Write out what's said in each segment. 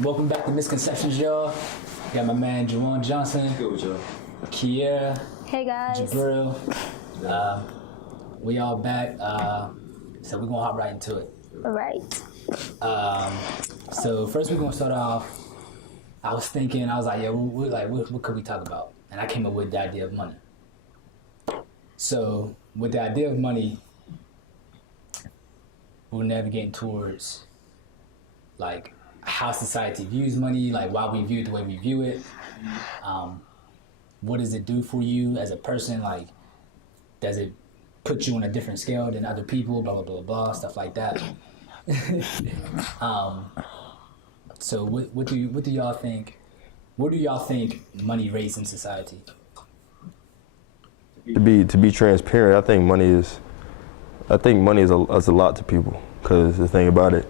Welcome back to Misconceptions, y'all. Got my man Juwan Johnson, Good with y'all. Kiara, Hey guys. Jibril. We all back, so we're gonna hop right into it. All right. So first we're gonna start off. I was like, yeah, what could we talk about? And I came up with the idea of money. So with the idea of money, we're navigating towards like how society views money, like why we view it the way we view it. What does it do for you as a person? Like, does it put you on a different scale than other people? Blah blah blah blah, stuff like that. So what do y'all think? What do y'all think money rates in society? To be transparent, I think money is a lot to people. Because the thing about it,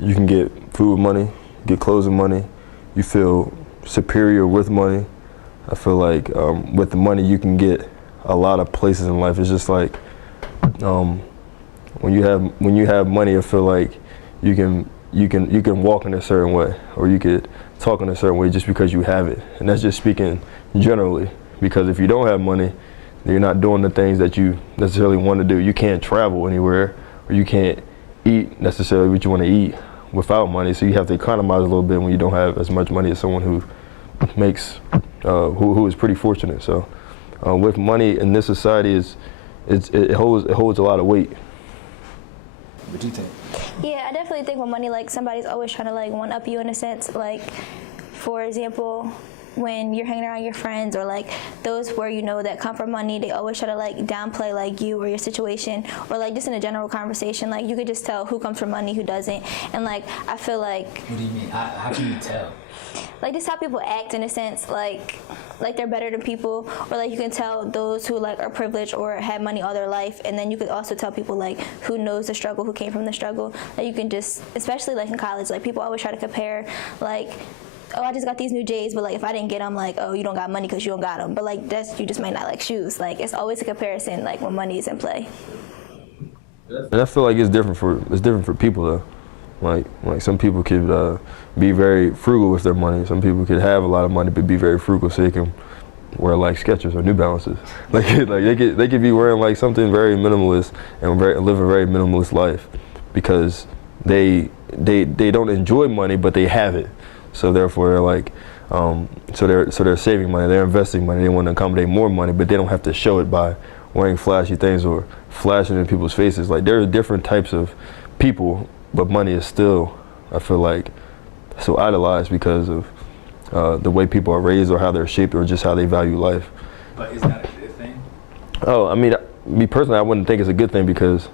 you can get food with money, get clothes with money. You feel superior with money. I feel like with the money you can get a lot of places in life. It's just like when you have money, I feel like you can walk in a certain way, or you could talk in a certain way just because you have it. And that's just speaking generally. Because if you don't have money, you're not doing the things that you necessarily want to do. You can't travel anywhere, or you can't eat necessarily what you want to eat without money. So you have to economize a little bit when you don't have as much money as someone who makes who is pretty fortunate. So with money in this society, it holds a lot of weight. What do you think? Yeah, I definitely think with money, like somebody's always trying to like one up you in a sense. Like, for example, when you're hanging around your friends or like those where you know that come from money, they always try to like downplay like you or your situation, or like just in a general conversation, like you could just tell who comes from money, who doesn't. And like I feel like, What do you mean? How can you tell? like just how people act in a sense, like they're better than people, or like you can tell those who like are privileged or had money all their life. And then you could also tell people like who knows the struggle, who came from the struggle. Like you can just, especially like in college, like people always try to compare, like, oh, I just got these new J's, but like if I didn't get them, like, oh, you don't got money because you don't got them. But like you just might not like shoes. Like it's always a comparison, like when money is in play. And I feel like it's different for people though. Like some people could be very frugal with their money. Some people could have a lot of money but be very frugal, so they can wear like Skechers or New Balances. Like they could be wearing like something very minimalist and live a very minimalist life because they don't enjoy money, but they have it. So therefore they're like so they're saving money, they're investing money, they want to accommodate more money, but they don't have to show it by wearing flashy things or flashing in people's faces. Like there are different types of people, but money is still, I feel like, so idolized because of the way people are raised or how they're shaped or just how they value life. But is that a good thing? Oh, I mean, me personally, I wouldn't think it's a good thing because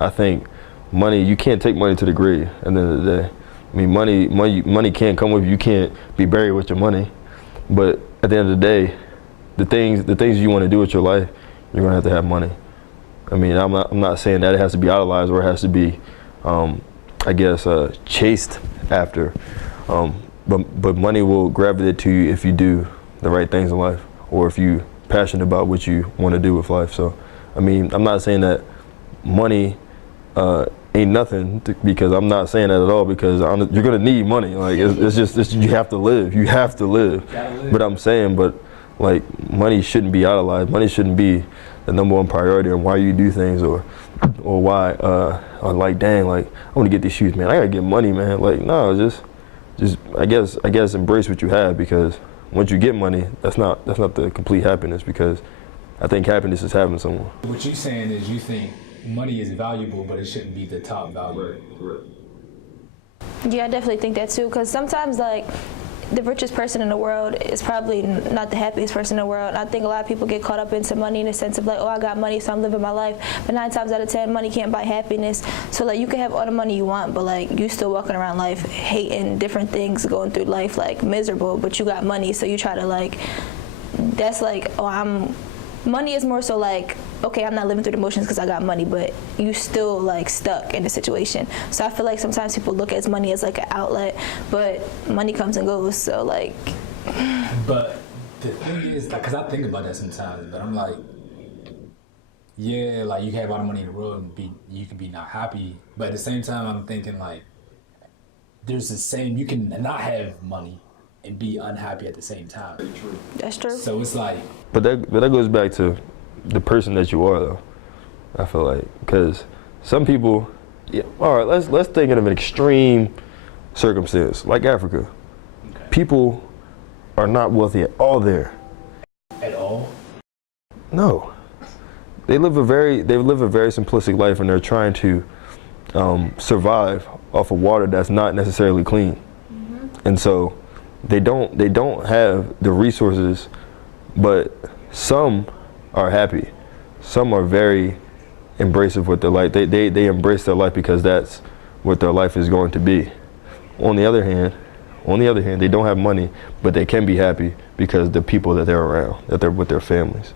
I think money, you can't take money to the grave at the end of the day. I mean, money can't come with you. You can't be buried with your money. But at the end of the day, the things you want to do with your life, you're gonna have to have money. I mean, I'm not saying that it has to be idolized or it has to be, I guess, chased after. But money will gravitate to you if you do the right things in life, or if you're passionate about what you want to do with life. So, I mean, I'm not saying that money ain't nothing because I'm not saying that at all, because you're gonna need money. Like it's just you have to live. You have to live. But I'm saying, like money shouldn't be idolized. Money shouldn't be the number one priority on why you do things, or why or like, dang, like I want to get these shoes, man. I gotta get money, man. Like no, just I guess embrace what you have, because once you get money, that's not the complete happiness, because I think happiness is having someone. What you're saying is you think money is valuable, but it shouldn't be the top value. Right. Yeah, I definitely think that too, because sometimes like the richest person in the world is probably not the happiest person in the world. I think a lot of people get caught up into money in the sense of like, oh, I got money, so I'm living my life. But 9 times out of 10, money can't buy happiness. So like you can have all the money you want, but like you still walking around life hating different things, going through life like miserable, but you got money, so you try to like, that's like, oh, money is more so like, okay, I'm not living through the motions because I got money, but you still like stuck in the situation. So I feel like sometimes people look at money as like an outlet, but money comes and goes. So like. But the thing is, like, cause I think about that sometimes, but I'm like, yeah, like you can have all the money in the world and you can be not happy, but at the same time, I'm thinking like, there's the same, you can not have money and be unhappy at the same time. That's true. So it's like, But that goes back to the person that you are, though. I feel like, because some people, yeah, all right, let's think of an extreme circumstance like Africa. okay. People are not wealthy at all there. At all? No, they live a very simplistic life, and they're trying to survive off of water that's not necessarily clean, and so they don't have the resources. But some are happy, some are very embracive with their life. They embrace their life because that's what their life is going to be. On the other hand, they don't have money, but they can be happy because the people that they're around, that they're with their families.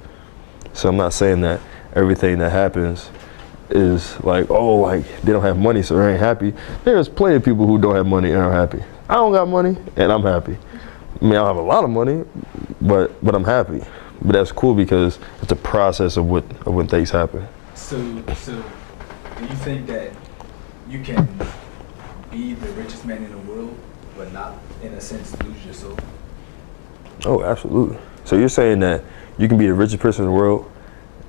So I'm not saying that everything that happens is like, oh, like they don't have money, so they ain't happy. There's plenty of people who don't have money and are happy. I don't got money and I'm happy. I mean, I don't have a lot of money, but I'm happy. But that's cool because it's a process of when things happen. So do you think that you can be the richest man in the world, but not, in a sense, lose your soul? Oh, absolutely. So you're saying that you can be the richest person in the world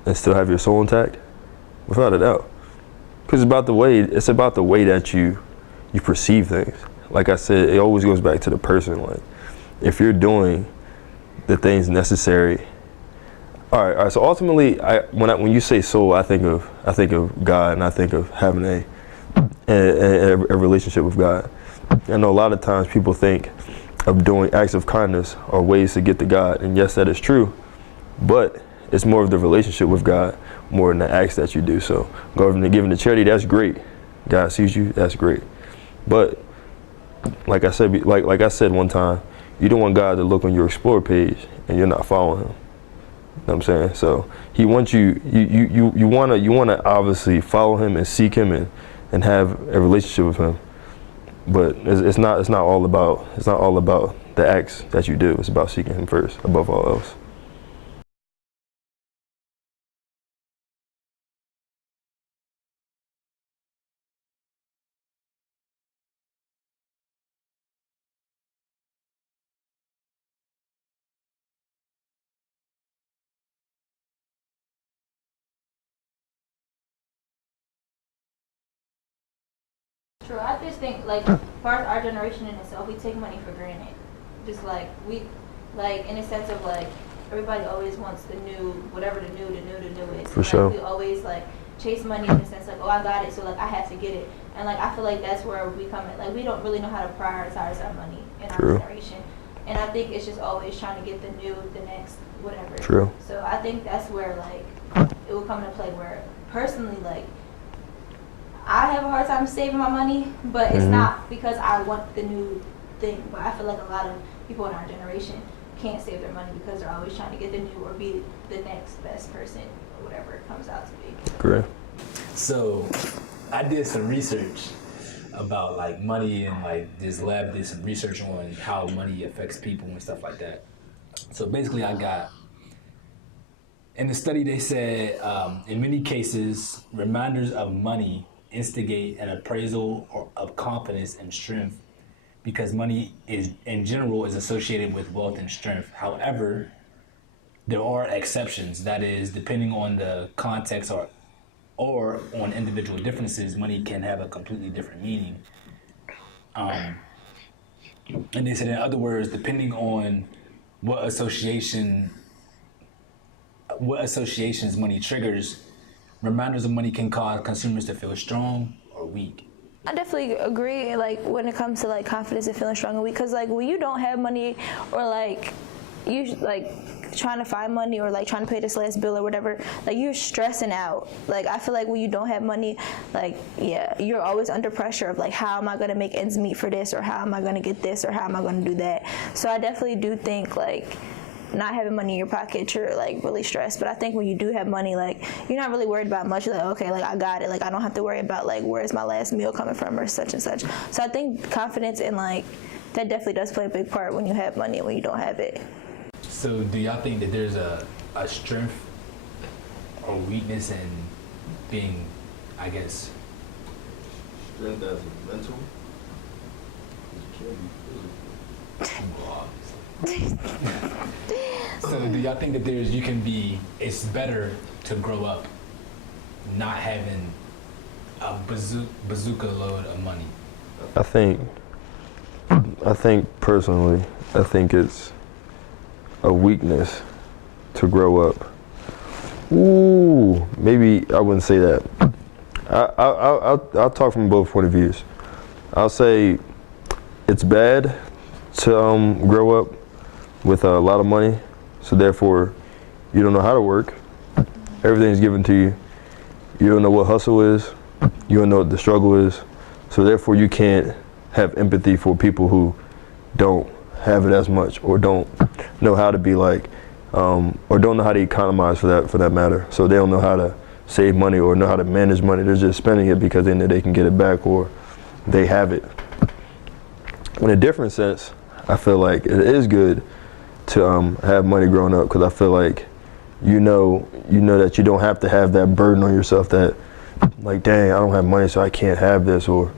and still have your soul intact? Without a doubt. Because it's about the way that you perceive things. Like I said, it always goes back to the person. Like, if you're doing the things necessary. All right. So ultimately, when you say soul, I think of God, and I think of having a relationship with God. I know a lot of times people think of doing acts of kindness or ways to get to God, and yes, that is true, but it's more of the relationship with God more than the acts that you do. So giving to charity, that's great. God sees you, that's great. But like I said one time, you don't want God to look on your Explore page and you're not following him. You know what I'm saying? So he wants you wanna obviously follow him and seek him and have a relationship with him. But it's not all about the acts that you do. It's about seeking him first above all else. True. I just think, like, as far as our generation in itself, we take money for granted. Just like in a sense of like, everybody always wants the new, whatever the new is. For like, sure. We always like chase money in the sense like, oh, I got it, so like I have to get it. And like I feel like that's where we come in. Like we don't really know how to prioritize our money in True. our generation. And I think it's just always trying to get the new, the next, whatever. True. So I think that's where like it will come into play where personally like I have a hard time saving my money, but it's not because I want the new thing. But I feel like a lot of people in our generation can't save their money because they're always trying to get the new or be the next best person or whatever it comes out to be. Great. So I did some research about like money, and like this lab did some research on how money affects people and stuff like that. So basically in the study they said in many cases reminders of money instigate an appraisal of confidence and strength because money is in general is associated with wealth and strength. However, there are exceptions. That is, depending on the context or on individual differences, money can have a completely different meaning. And they said, in other words, depending on what associations money triggers, reminders of money can cause consumers to feel strong or weak. I definitely agree, like, when it comes to, like, confidence and feeling strong and weak, because, like, when you don't have money or, like, you, like, trying to find money or, like, trying to pay this last bill or whatever, like, you're stressing out. Like, I feel like when you don't have money, like, yeah, you're always under pressure of, like, how am I going to make ends meet for this, or how am I going to get this, or how am I going to do that? So I definitely do think, like, not having money in your pocket, you're like really stressed. But I think when you do have money, like you're not really worried about much. You're like, okay, like I got it. Like I don't have to worry about like where's my last meal coming from or such and such. So I think confidence and like that definitely does play a big part when you have money and when you don't have it. So do y'all think that there's a strength or weakness in being, I guess, Strength as mental? So do y'all think that it's better to grow up not having a bazooka load of money? I think personally, I think it's a weakness to grow up. Ooh, maybe I wouldn't say that. I'll talk from both point of views. I'll say it's bad to grow up with a lot of money, so therefore you don't know how to work. Everything's given to you. You don't know what hustle is. You don't know what the struggle is. So therefore you can't have empathy for people who don't have it as much, or don't know how to be like, or don't know how to economize for that matter. So they don't know how to save money or know how to manage money. They're just spending it because they know they can get it back, or they have it. In a different sense, I feel like it is good to have money growing up, because I feel like you know that you don't have to have that burden on yourself that, like, dang, I don't have money so I can't have this, or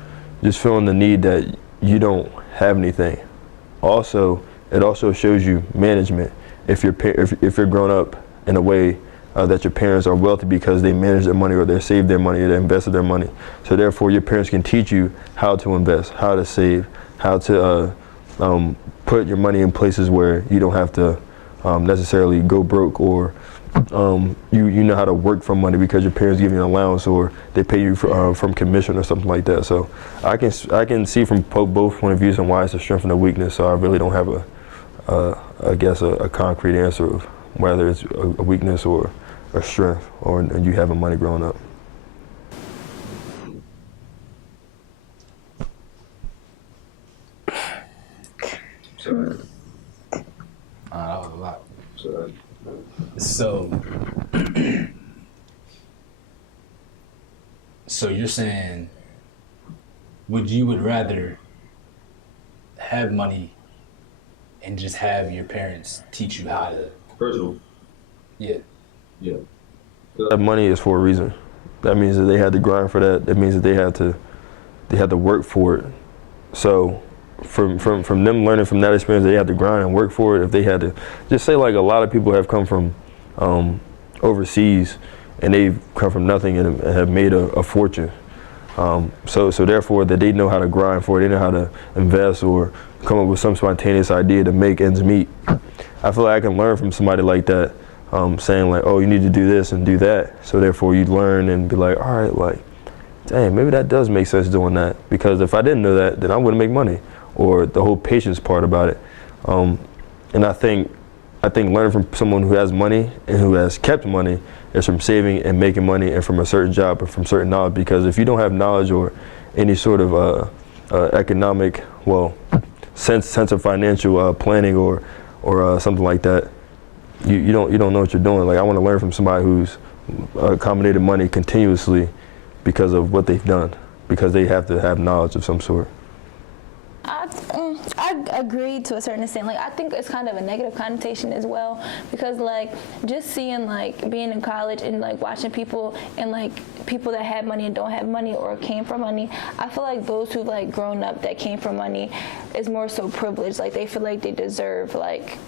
just feeling the need that you don't have anything. Also, it also shows you management. If you're grown up in a way that your parents are wealthy because they manage their money, or they saved their money, or they invested their money. So therefore your parents can teach you how to invest, how to save, how to put your money in places where you don't have to necessarily go broke, or you know how to work for money because your parents give you an allowance, or they pay you from commission or something like that. So I can see from both point of views on why it's a strength and a weakness. So I really don't have a concrete answer of whether it's a weakness or a strength, or you having money growing up. That was a lot. Sorry. So you're saying, you would rather have money and just have your parents teach you how to? Personal. Yeah. Yeah. That money is for a reason. That means that they had to grind for that. That means that they had to work for it. So from them learning from that experience, they had to grind and work for it. If they had to, just say, like, a lot of people have come from overseas, and they've come from nothing and have made a fortune. So therefore that they know how to grind for it, they know how to invest or come up with some spontaneous idea to make ends meet. I feel like I can learn from somebody like that, saying like, oh, you need to do this and do that. So therefore you learn and be like, all right, like, dang, maybe that does make sense doing that, because if I didn't know that, then I wouldn't make money, or the whole patience part about it. And I think learning from someone who has money and who has kept money is from saving and making money, and from a certain job, or from certain knowledge. Because if you don't have knowledge or any sort of economic, sense of financial planning or something like that, you don't know what you're doing. Like, I want to learn from somebody who's accommodated money continuously because of what they've done, because they have to have knowledge of some sort. I agree to a certain extent. Like, I think it's kind of a negative connotation as well, because, like, just seeing, like, being in college and, like, watching people and, like, people that have money and don't have money or came from money, I feel like those who've, like, grown up that came from money is more so privileged. Like, they feel like they deserve, like,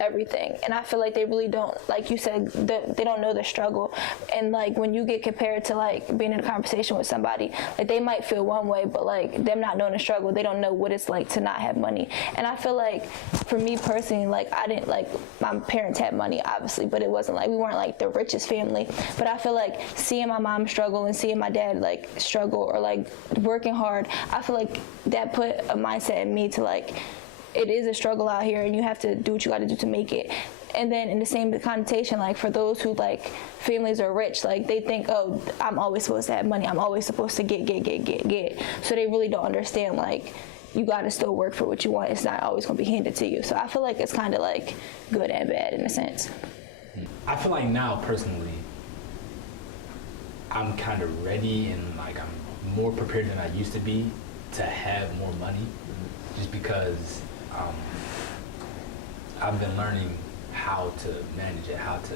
everything, and I feel like they really don't, like you said, they don't know the struggle. And like, when you get compared to like being in a conversation with somebody, like, they might feel one way, but like, them not knowing the struggle, they don't know what it's like to not have money. And I feel like for me personally, like, I didn't, like, my parents had money obviously, but it wasn't like, we weren't like the richest family. But I feel like seeing my mom struggle and seeing my dad like struggle or like working hard, I feel like that put a mindset in me to like, it is a struggle out here, and you have to do what you got to do to make it. And then in the same connotation, like, for those who like families are rich, like, they think, oh, I'm always supposed to have money, I'm always supposed to get. So they really don't understand, like, you got to still work for what you want. It's not always going to be handed to you. So I feel like it's kind of like good and bad in a sense. I feel like now personally, I'm kind of ready, and like, I'm more prepared than I used to be to have more money, just because I've been learning how to manage it, how to,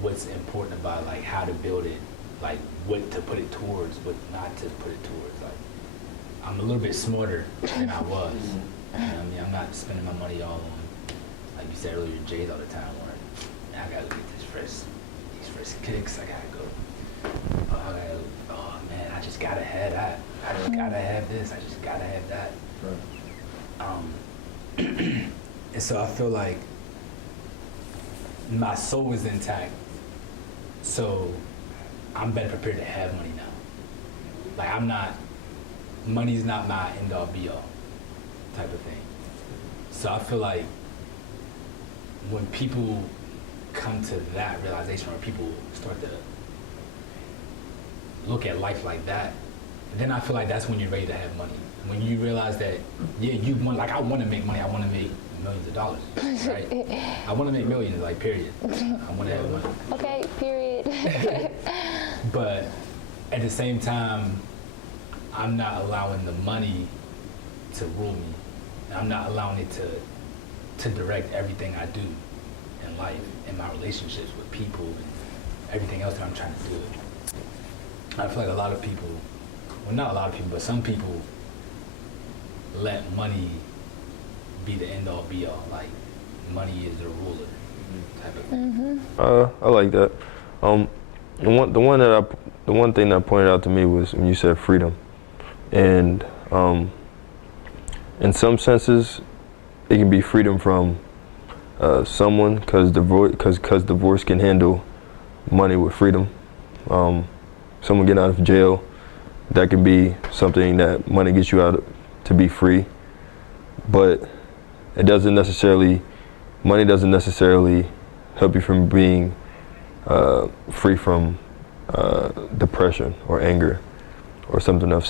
what's important about, like, how to build it, like, what to put it towards, what not to put it towards. Like, I'm a little bit smarter than I was. You know what I mean? I'm not spending my money all on, like you said earlier, J's all the time. Or I gotta get these fresh kicks. I gotta go. Oh man, I just gotta have that. I just gotta have this. I just gotta have that. Right. And so I feel like my soul is intact. So I'm better prepared to have money now. Like money's not my end all be all type of thing. So I feel like when people come to that realization, or people start to look at life like that, then I feel like that's when you're ready to have money. When you realize that, yeah, you want, like, I want to make money. I want to make millions of dollars, right? I want to make millions, like, period. I want to have money. Okay, period. But at the same time, I'm not allowing the money to rule me. I'm not allowing it to direct everything I do in life, in my relationships with people, and everything else that I'm trying to do. I feel like a lot of people, well, not a lot of people, but some people let money be the end all be all. Like, money is the ruler type of thing. I like that. The one thing that pointed out to me was when you said freedom, and in some senses, it can be freedom from someone, because divorce can handle money with freedom. Someone getting out of jail, that can be something that money gets you out to be free, but money doesn't necessarily help you from being free from depression or anger or something of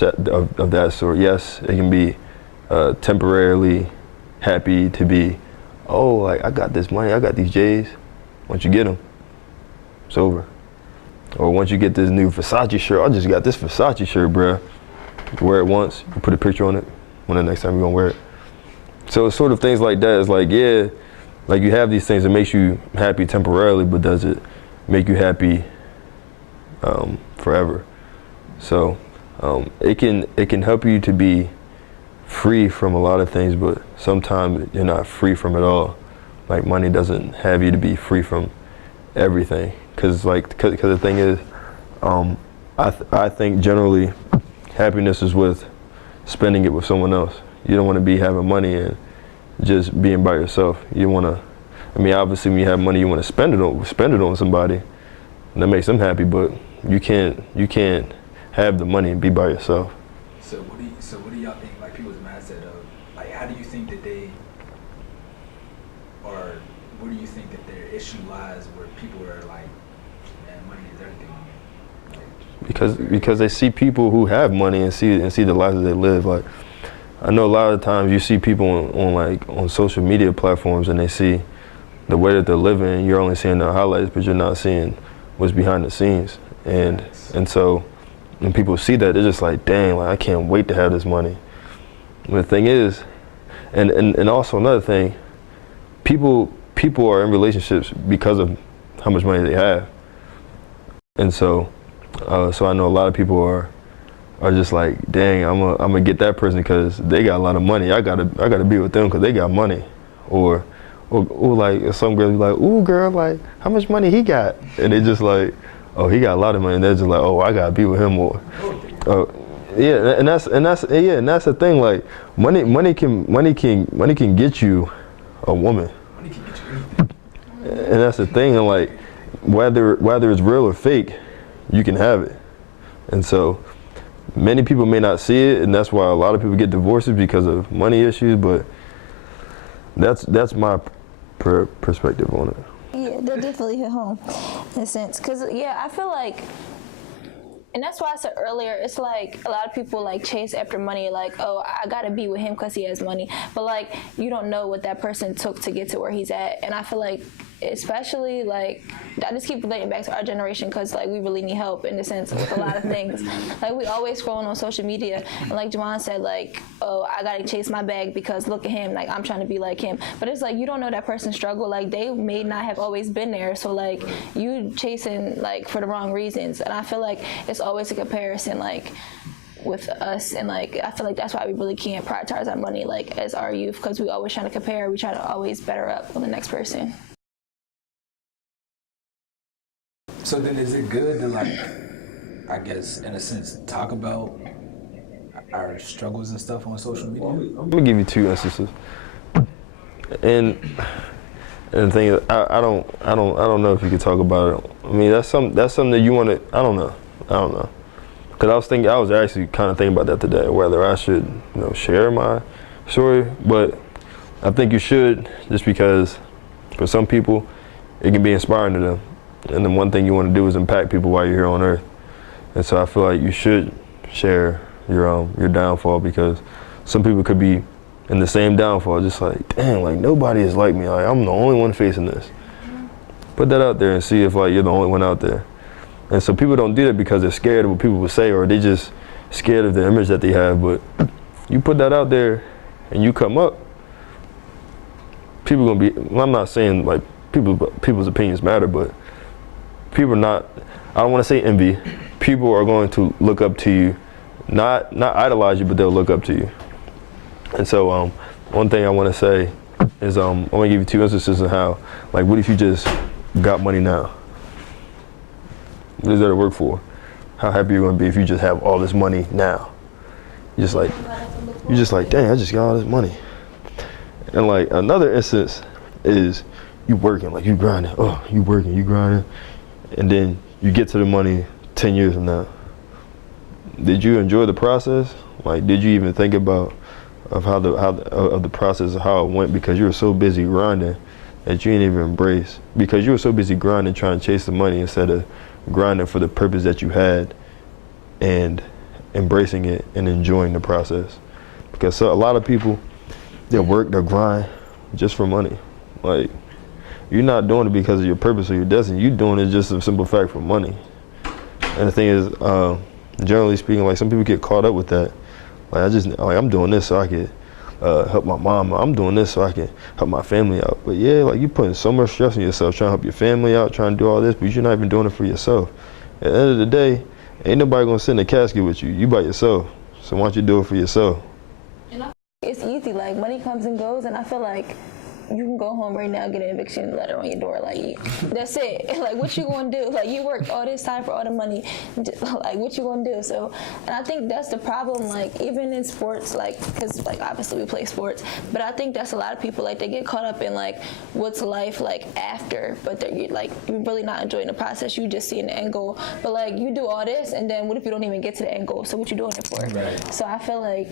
that sort. Yes, it can be temporarily happy to be, oh, like, I got this money, I got these J's. Once you get them, it's over. Or once you get this new Versace shirt, I just got this Versace shirt, bruh. You wear it once, you put a picture on it, when the next time you're gonna wear it. So it's sort of things like that. It's like, yeah, like, you have these things that makes you happy temporarily, but does it make you happy forever? So it can help you to be free from a lot of things, but sometimes you're not free from it all. Like, money doesn't have you to be free from everything. Cause the thing is, I think generally happiness is with spending it with someone else. You don't want to be having money and just being by yourself. You want to, I mean, obviously when you have money, you want to spend it on somebody, and that makes them happy. But you can't have the money and be by yourself. So what do y'all think, like, people's mindset of, like, how do you think that they, or where do you think that their issue lies, where people are like, man, money is everything? Like, because they see people who have money and see the lives that they live. Like, I know a lot of times you see people on social media platforms, and they see the way that they're living. You're only seeing the highlights, but you're not seeing what's behind the scenes. And so when people see that, they're just like, dang, like, I can't wait to have this money. And the thing is, and also another thing, people are in relationships because of how much money they have. And so I know a lot of people are just like, dang, I'm gonna get that person because they got a lot of money. I gotta be with them because they got money. Or like, some girls be like, ooh, girl, like, how much money he got? And they just like, oh, he got a lot of money. And they're just like, oh, I gotta be with him more. Yeah, and that's the thing. Like, money can get you a woman. money can get you anything. And that's the thing. And like, whether it's real or fake, you can have it. And so many people may not see it, and that's why a lot of people get divorces, because of money issues. But that's my perspective on it. Yeah, that definitely hit home in a sense. Because, yeah, I feel like, and that's why I said earlier, it's like a lot of people like chase after money, like, oh, I gotta be with him because he has money. But like, you don't know what that person took to get to where he's at. And I feel like, especially like, I just keep relating back to our generation, because like, we really need help in the sense with a lot of things. Like, we always scrolling on social media, and like Juwan said, like, oh, I gotta chase my bag because look at him, like, I'm trying to be like him. But it's like, you don't know that person's struggle. Like, they may not have always been there, so like, you chasing like for the wrong reasons. And I feel like it's always a comparison. Like, with us, and like I feel like that's why we really can't prioritize our money like as our youth, because we always trying to compare, we try to always better up on the next person. So then is it good to, like, I guess in a sense, talk about our struggles and stuff on social media? I'm gonna give you 2 instances, and the thing is, I don't know if you could talk about it. I mean, that's something that you want to. I don't know, because I was actually kind of thinking about that today, whether I should, share my story. But I think you should, just because for some people it can be inspiring to them, and the one thing you want to do is impact people while you're here on Earth. And so I feel like you should share your downfall, because some people could be in the same downfall, just like, damn, like nobody is like me. Like I'm the only one facing this. Put that out there and see if like you're the only one out there. And so people don't do that because they're scared of what people will say, or they just scared of the image that they have. But you put that out there and you come up, people gonna be. Well, I'm not saying like people's opinions matter, but people are not. I don't want to say envy. People are going to look up to you, not idolize you, but they'll look up to you. And so one thing I want to say is I'm going to give you 2 instances of how, like, what if you just got money now? What is there to work for? How happy you're going to be if you just have all this money now? You're just like, dang, I just got all this money. And like another instance is you working, like you grinding. Oh, you working, you grinding. And then you get to the money 10 years from now. Did you enjoy the process? Like, did you even think about of the process of how it went, because you were so busy grinding that you didn't even embrace, because you were so busy grinding trying to chase the money instead of grinding for the purpose that you had and embracing it and enjoying the process. Because so a lot of people, they work, they grind just for money. Like, you're not doing it because of your purpose or your destiny. You're doing it just a simple fact for money. And the thing is, generally speaking, like some people get caught up with that. Like I'm doing this so I can help my mom. I'm doing this so I can help my family out. But yeah, like you're putting so much stress on yourself trying to help your family out, trying to do all this, but you're not even doing it for yourself. At the end of the day, ain't nobody gonna sit in a casket with you. You by yourself. So why don't you do it for yourself? It's easy. Like money comes and goes, and I feel like you can go home right now, get an eviction letter on your door. Like, that's it. Like, what you gonna do? Like, you worked all this time for all the money. Like, what you gonna do? So, and I think that's the problem. Like, even in sports, like, because like obviously we play sports, but I think that's a lot of people. Like, they get caught up in like what's life like after, but they're like you're really not enjoying the process. You just seeing the end goal. But like, you do all this, and then what if you don't even get to the end goal? So what you doing it for? Right. So I feel like,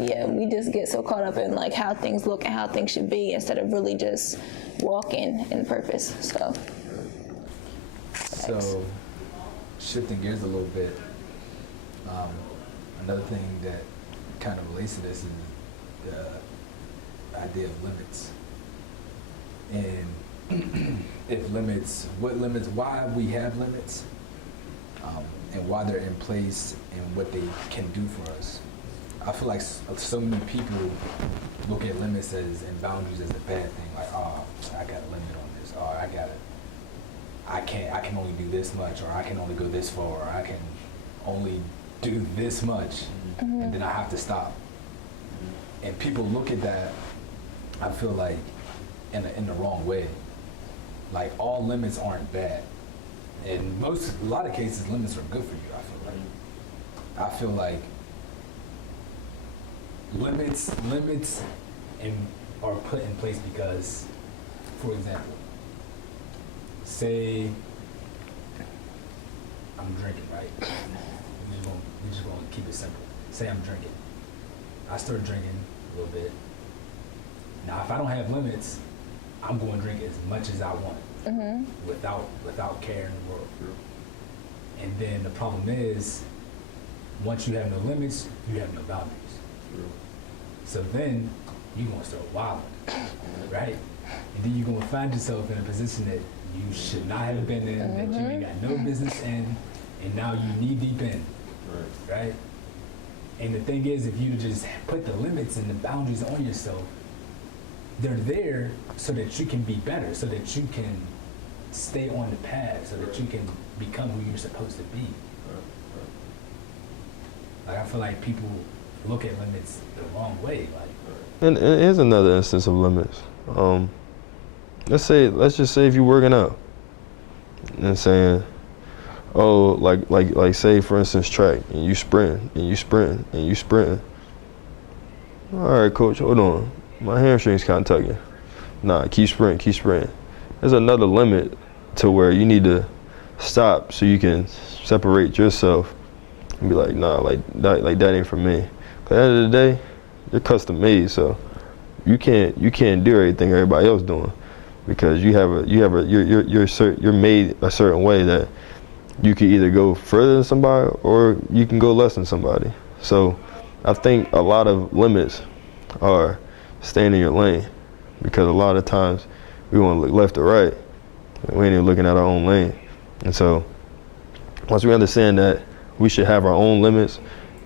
yeah, we just get so caught up in like how things look and how things should be instead of really just walking in purpose. So shifting gears a little bit, another thing that kind of relates to this is the idea of limits. And what limits, why we have limits, and why they're in place and what they can do for us. I feel like so many people look at limits and boundaries as a bad thing. Like, oh, I got a limit on this, or I can only do this much, or I can only go this far, or I can only do this much, and then I have to stop. And people look at that, I feel like, in the wrong way. Like, all limits aren't bad. In a lot of cases, limits are good for you, I feel like limits are put in place because, for example, say I'm drinking, right? We're just gonna keep it simple. Say I'm drinking. I start drinking a little bit. Now, if I don't have limits, I'm going to drink as much as I want, without care in the world. And then the problem is, once you have no limits, you have no boundaries. So then you're gonna start wilding, right? And then you're gonna find yourself in a position that you should not have been in, that you ain't got no business in, and now you knee deep in, right? And the thing is, if you just put the limits and the boundaries on yourself, they're there so that you can be better, so that you can stay on the path, so that you can become who you're supposed to be. Like I feel like people look at limits the wrong way. Like, And here's another instance of limits. Let's just say if you're working out and saying, oh, like say for instance track, and you sprint and you sprint and you sprint. All right, coach, hold on, my hamstring's kind of tugging. Nah, keep sprinting, keep sprinting. There's another limit to where you need to stop so you can separate yourself and be like, nah, like that ain't for me. 'Cause at the end of the day, you're custom made, so you can't do everything everybody else doing, because you're made a certain way that you can either go further than somebody or you can go less than somebody. So I think a lot of limits are staying in your lane, because a lot of times we want to look left or right, and we ain't even looking at our own lane. And so once we understand that we should have our own limits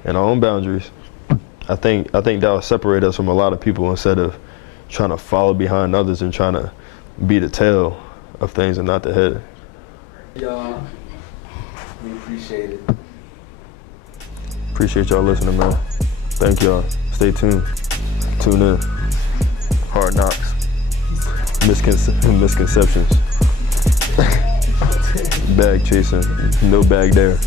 and our own boundaries, I think that will separate us from a lot of people, instead of trying to follow behind others and trying to be the tail of things and not the head. Y'all, we appreciate it. Appreciate y'all listening, man. Thank y'all. Stay tuned. Tune in. Hard knocks. Misconceptions. Bag chasing. No bag there.